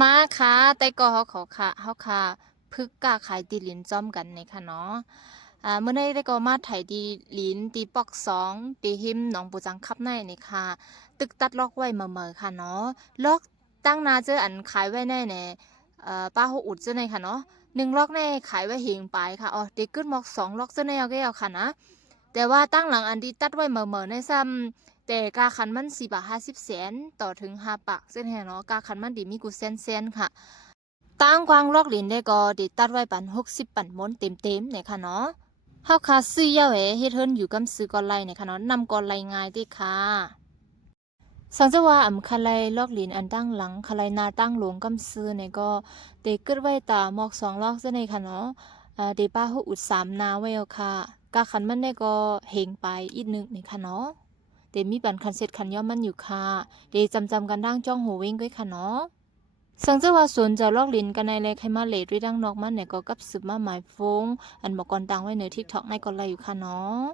มาค่ะแต่ก็เขาขอค่ะเฮาค่ะพึกกะขายตีหลินจ้อมกันนี่ค่ะเนาะเมื่อได้ก็มาไถดีหลินตีปอกสองตีหิมหนองปูจังคับในนี่ค่ะตึกตัดล็อกไว้เมื่อๆค่ะเนาะล็อกตั้งนาเจออันขายไว้ในเนี่ยป้าเขาอุดเจ้าในค่ะเนาะ1 ล็อกในขายไว้เหงไปค่ะอ๋อตีขึ้นมอก2 ล็อกเจ้าในเอาแก้วค่ะนะแต่ว่าตั้งหลังอันที่ตัดไว้เมื่อๆในซ้ำ แต่กาคันมัน4 บาท 50 เซนต่อถึง5 ปากเส้นแห่เนาะกาคันมันดีมีกูเซนค่ะตั้งกวางลอกหลินได้ก็ดีตัดไว้ปัน60 ปันม้นเต็มเนี่ยค่ะเนาะเฮาคาซื้อยาแหวเฮ็ดเฮิรนอยู่กำซื้อกอไลเนี่ยค่ะเนาะนำกอไลง่ายติค่ะสังจะว่าคาไลลอกหลินอันตั้งหลังคาไลนาตั้งหลวงกำซื้อเนี่ยก็เตกึดไว้ตาหมอก2 ลอกซะในค่ะเนาะเดป้าฮู้อุด3 นาไว้เอาค่ะกาคันมันได้ก็เฮงไปอีกนึงนี่ค่ะเนาะ เดมีบันคันเซ็ตคันย่อมมันอยู่ค่ะเดจำกันดั้งจ้องหูวิ่งก้วยค่ะเนาะสังเจว่าสวนจะลอกลินกันในเลยใครมาเลดด้วยดังนอกมันเนี่ยก็กับสืบมาหมายฟงอันบอกก่อนตังไว้เนื้อทิกทอกในก่อนไรอยู่ค่ะเนาะ